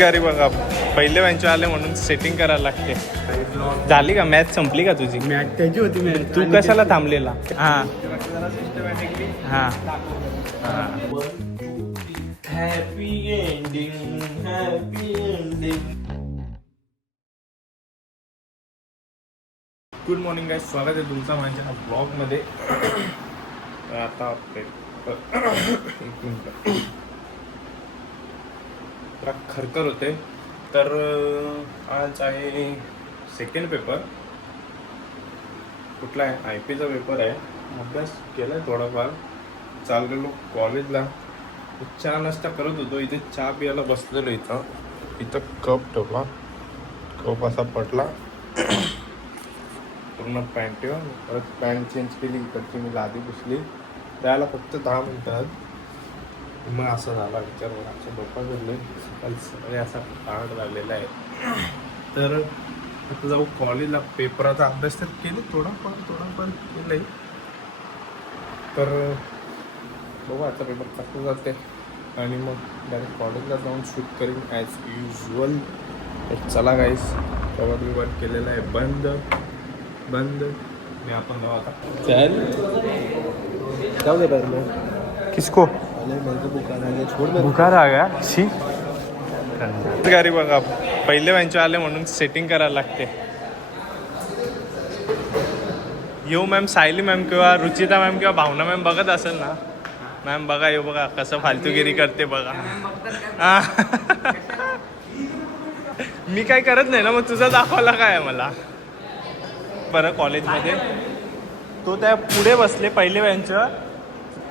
गाडी बघा पहिले बेंच आले म्हणून सेटिंग करायला लागते. झाली का मॅच संपली का तुझी? मॅच त्याची होती मॅच. तू कशाला थांबलेला? हा हा happy ending happy ending. Good morning guys, स्वागत आहे तुमचं माझ्या ब्लॉगमध्ये. आता एक मिनिट जरा खरखर होते. तर आज आहे सेकंड पेपर. कुठला आहे? आय पीचा पेपर आहे. अभ्यास केला आहे थोडाफार. चाललेलो कॉलेजला. चहा नाश्ता करत होतो. इथे चहा पियाला बसलेलो. इथं कप ठेवला. कप असा पडला पूर्ण पॅन्टवर. परत पॅन्ट चेंज केली. इकडची मी लादी पुसली. त्याला फक्त 10 मिनिटात मग असं झाला विचार बघा. आमच्या डोका फिरले. सकाळी सगळे असा ताण लागलेला आहे. तर आता जाऊ कॉलेजला. पेपराचा अभ्यास तर केले थोडाफार केलं आहे. तर बघू आता पेपर कसं जाते आणि मग डायरेक्ट कॉलेजला जाऊन शूट करीन ॲज युजल. चला गाईस, कवर बिवर केलेला आहे बंद मी आपण जाऊ आता. चल जाऊ दे बरं. किसको बुखार आ गया? शी गाडी बघा पहिले बेंच आले म्हणून सेटिंग करायला लागते. यो मॅम, सायली मॅम किंवा रुचिता मॅम किंवा भावना मॅम बघत असेल ना. मॅम बघा, यो बघा कसं फालतूगिरी करते बघा. मी काय करत नाही ना, मग तुझा दाखवायला काय आहे मला. बरं कॉलेजमध्ये तो त्या पुढे बसले पहिले बेंच.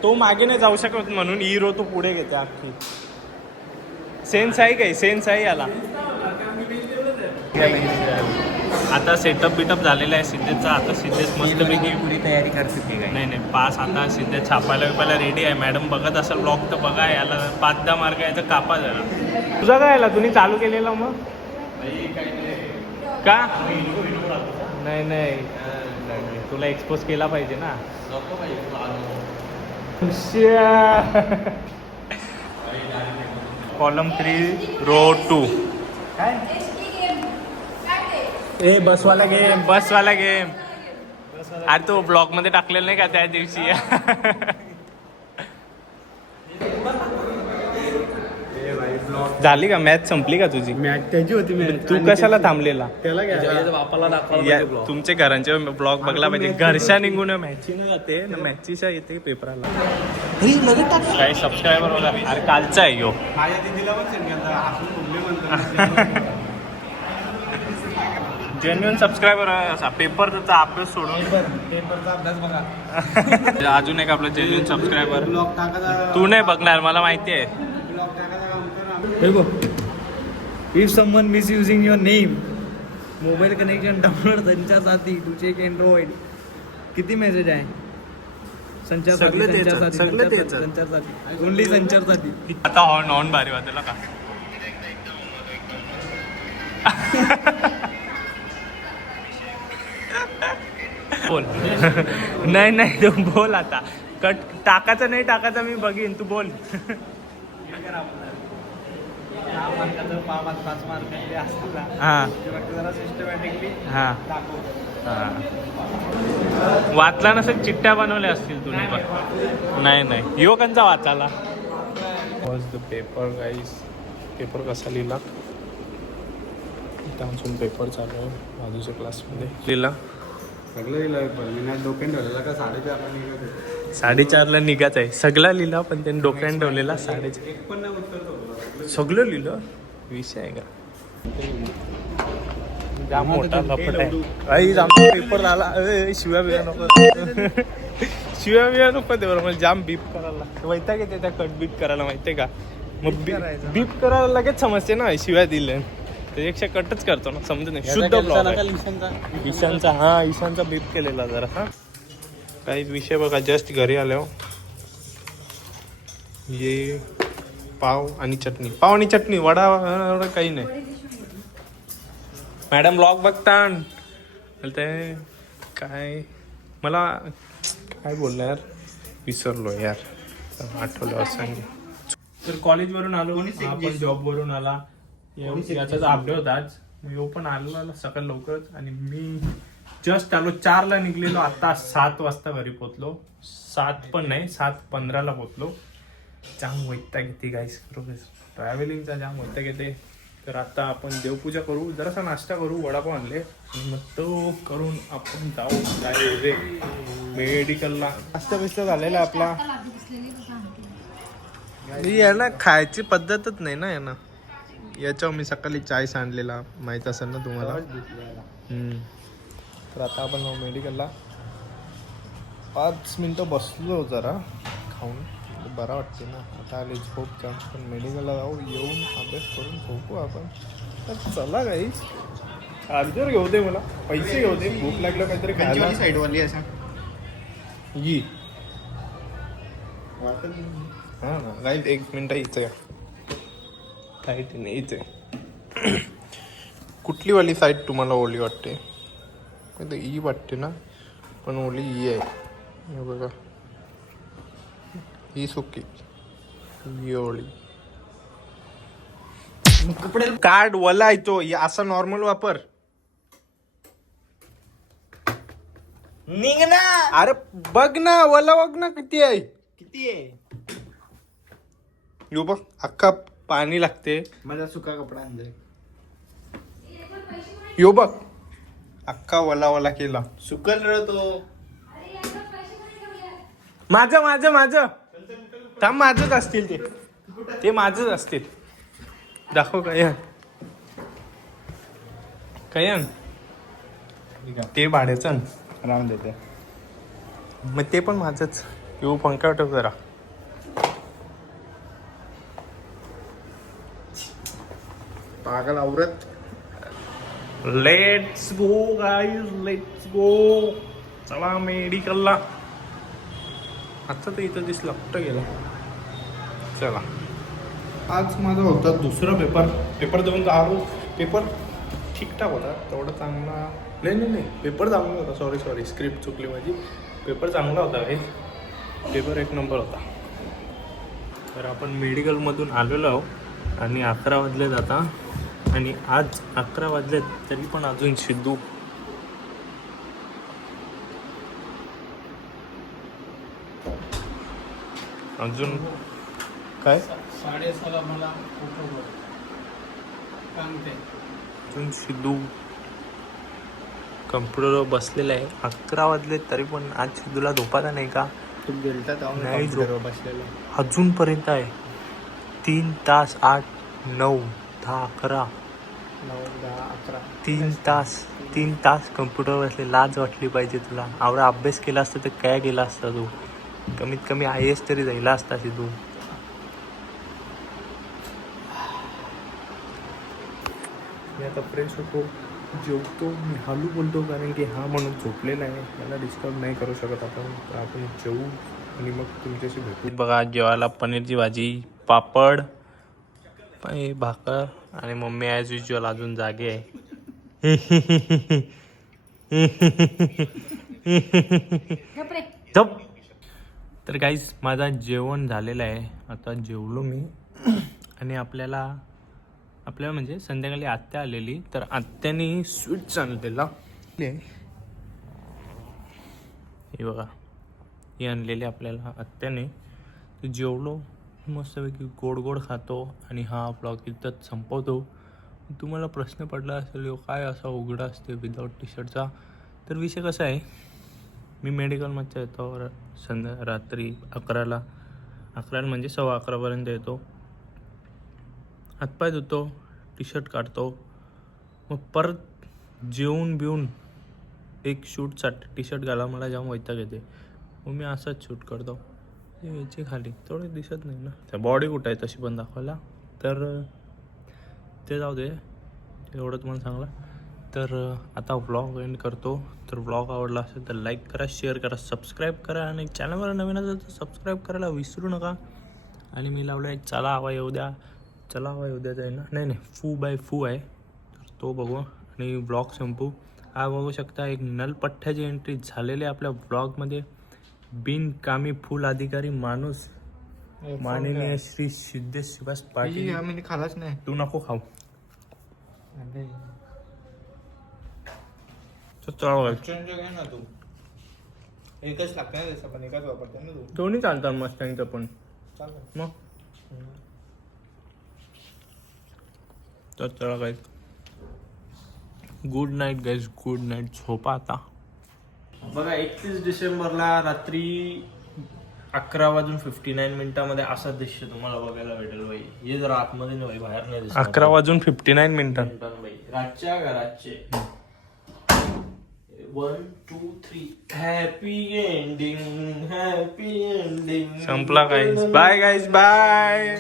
तो मागे नाही जाऊ शकत म्हणून हिरो तो पुढे घेतो. अख्खी सेन्स आहे काही, सेन्स आहे याला. आता सेटअप बिटअप झालेला आहे सिद्धेचा. आता सिद्धेच मस्तपैकी पुरी तयारी करते. नाही पास आता सिद्धे छापायला बिपायला रेडी आहे. मॅडम बघत असेल ब्लॉग तर बघा. याला 5-10 मार्क यायचा कापा जरा. तुझा काय याला तुम्ही चालू केलेला मग का? नाही तुला एक्सपोज केला पाहिजे ना. Column 3 row 2. ए बसवाला गेम. अरे तो ब्लॉग मध्ये टाकलेला नाही का त्या दिवशी? झाली का मॅच संपली का तुझी? मॅच त्याची होती मॅच. तू कशाला थांबलेला? त्याला बापाला दाखवला. तुमचे घरांचे ब्लॉग बघला पाहिजे. घरच्या निघून मॅची नाही जाते ना, मॅचीच्या येते पेपराला. काही सबस्क्रायबर बघा. अरे कालचा आहे यो. माझ्या दिदीला पण सेंड केला. आपण बोलले म्हणतो. जेन्युइन सबस्क्रायबर असा पेपरचा अभ्यास सोडून पेपरचा अभ्यास बघा. अजून एक आपलं जेन्युइन सबस्क्रायबर. ब्लॉग टाकायचा. तू नाही बघणार मला माहिती आहे. ब्लॉग टाकायचा काम कर. If someone miss using your name, mobile connection download संचासाठी टू चेक एंड्रॉइड. किती मेसेज आहे? संचारसाठी ओनली संचारसाठी. आता हॉर्न भारी वाटेला का? बोल. नाही तू बोल आता. कट टाकायचं नाही टाकायचं मी बघीन. तू बोल. वाचला नसेल, चिट्ट्या बनवल्या असतील तुम्ही पण. नाही यो कंचा वाचाला. Was the paper guys. Paper कसा लिहिला? अजून पेपर चालू आहे बाजूच्या क्लासमध्ये. लिहिला सगळं लिहिलं. डोक्यात ठेवलेला का 4:30ला निघायचं आहे. सगळा लिहिला पण त्यांनी डोक्याने ठेवलेला 4:30. एक पण नाही उत्तर. सगळं लिहिलं. विषय आहे का? जाम मोठा लपट आहे. आमचा पेपर झाला. शिव्या बिया नको ते. बरोबर जाम बीप करायला लागतं. वैताग येते त्या कट बीप करायला, माहितीये का? मग बीप करायला लगेच समजते ना शिव्या दिले. त्यापेक्षा कटच करतो ना, समजत नाही. शुद्ध ब्लॉग आहे ईशानचा बीप केलेला जरा. हा काही विषय बघा. जस्ट घरी आलो. ये पाव आणि चटणी वडा काही नाही. मॅडम ब्लॉग बघता ते काय मला काय बोलला यार, विसरलो यार. आठवलं सांगे. तर कॉलेजवरून आलो. आपण जॉबवरून आला. याचाच अपडेट होता आज. यो पण आलो सकाळ लवकरच आणि मी जस्ट आलो 4ला निघलेलो, आता 7 वाजता घरी पोहोचलो. 7 पण नाही 7:15ला पोहोचलो. जाम वैताग येते गाईस, बरोबर ट्रॅव्हलिंगचा जाम वैताग येते. तर आता आपण देवपूजा करू, जरासा नाश्ता करू, वडापाव आणले आणि मग तो करून आपण जाऊ काय मेडिकलला. नाश्ता बिस्ता झालेला आपला. यांना खायची पद्धतच नाही ना यांना. याच्यावर मी सकाळी चाय सांडलेला, माहित असेल ना तुम्हाला. तर आता आपण मेडिकलला 5 मिनटं बसलो जरा खाऊन, बरा वाटते ना. आता आले झोप जाम, पण मेडिकलला जाऊ, येऊन अभ्यास करून झोपू आपण. तर चला काही चार्जर घेऊ दे, मला पैसे घेऊ दे, भूक लागलं काहीतरी खायला. साईडवाली असा ये हां ना लाईट 1 मिनटं इथे लाईट नाही इथे. कुठली वाली साईड तुम्हाला ओली वाटते? ई वाटते ना, पण ओली ई आहे. हे बघा, ही सुकी, ही ओली. कपडे कार्ड वला आहे तो, असा नॉर्मल वापर. निघ ना. अरे बघ ना, वला बघ ना किती आहे. किती आहे? यो बघ, अख्खा पाणी लागते. माझा सुका कपडा आणलाय. यो बघ, अख्खा वला वला केला. सुकल रतो. माझं माझं माझं थांब, माझंच असतील ते माझंच असतील. दाखव कयान, कयान ते भाड्याचं राहून देते. मग ते पण माझंच. येऊ पंखा वाटव जरा. पागल आवरत. Let's go guys, let's go. चला मेडिकलला. आता तर इथं दिसला, कुठं गेला. चला, आज माझा होता दुसरा पेपर देऊन आलो. पेपर ठीकठाक होता, तेवढा चांगला नाही पेपर चांगला होता. सॉरी स्क्रिप्ट चुकली माझी. पेपर चांगला होता हे, पेपर 1 नंबर होता. तर आपण मेडिकलमधून आलेलो आहोत आणि 11 वाजलेत आता. आणि आज 11 वाजलेत तरी पण अजून सिद्धू अजून काय 6:30 मला अजून सिद्धू कम्प्युटरवर बसलेला आहे. 11 वाजले तरी पण आज सिद्धूला झोपायला नाही का? तू गेलता नाही झोप बसलेला अजूनपर्यंत आहे. 3 तास, 8, 9, 10, 11 9, 10, 11 3 तास कम्प्युटरवर बसले. लाज वाटली पाहिजे तुला. आवडा अभ्यास केला असता तर काय केला असता तू? कमीत कमी IAS तरी जायला असता सिद्धू. मी आता फ्रेश होतो, जेवतो. मी हालू बोलतो कारण की हा म्हणून झोपलेला आहे, मला डिस्टर्ब नाही करू शकत आपण. तर आपण जेवू आणि मग तुमच्याशी भेटू. बघा जेवायला पनीरची भाजी, पापड, भाकर आणि मम्मी ॲज युजल अजून जागे आहे. झोप. तर गाईस माझा जेवण झालेलं आहे. आता जेवलो मी आणि आपल्याला म्हणजे संध्याकाळी आत्या आलेली, तर आत्याने स्वीट्स आणलेला. हे बघा, हे आणलेले आपल्याला आत्याने. तर जेवलो मस्तपैकी, गोड खातो आणि हा ब्लॉग इथंच संपवतो. तुम्हाला प्रश्न पडला असेल काय असा उघडा असते विदाऊट टी शर्टचा, तर विषय कसा आहे, मी मेडिकलमध्ये येतो रात्री 11ला म्हणजे 11:15 येतो. हातपाय धुतो, टी शर्ट काढतो, मग परत जेवून बिवून एक शूटसाठी टी शर्ट घाला, मला जाम वैताग येते. मग मी असाच शूट करतो. याची खाली थोडे दिसत नाही ना, त्या बॉडी कुठं आहे तशी पण दाखवायला. तर ते जाऊ दे, एवढं तुम्हाला सांगलं. तर आता व्लॉग एंड करतो. तर व्लॉग आवडला असेल तर लाईक करा, शेअर करा, सबस्क्राईब करा आणि चॅनलवर नवीन असेल तर सबस्क्राईब करायला विसरू नका. आणि मी लावलं आहे चला हवा येऊ द्या आहे ना, नाही फू बाय फू आहे, तर तो बघू आणि ब्लॉग संपू. हा बघू शकता एक नलपठ्ठ्याची एंट्री झालेली आहे आपल्या ब्लॉगमध्ये. बिनकामी फुल अधिकारी माणूस माननीय श्री सिद्धेश सुभाष पाटील. आम्ही खालाच नाही. तू नको खाऊ. एक्सचेंज घे ना तू. एकच लागतं ना त्याचं पण एकच वापरतो ना तू. दोन्ही चालतात मस्टँगचं पण. चालेल मग तर चला गाईस, गुड नाईट गाईस, गुड नाईट. झोपा आता. बघा 31 डिसेंबरला रात्री 11:59 असा दृश्य तुम्हाला बघायला भेटेल बाई. हे जरा आतमध्ये नाही बाई, बाहेर नाही दिसत. 11:59 बाई. रातच्या घराचे 1 2 3 हॅपी एंडिंग, हॅपी एंडिंग. संपला गाईस. बाय गाईस, बाय.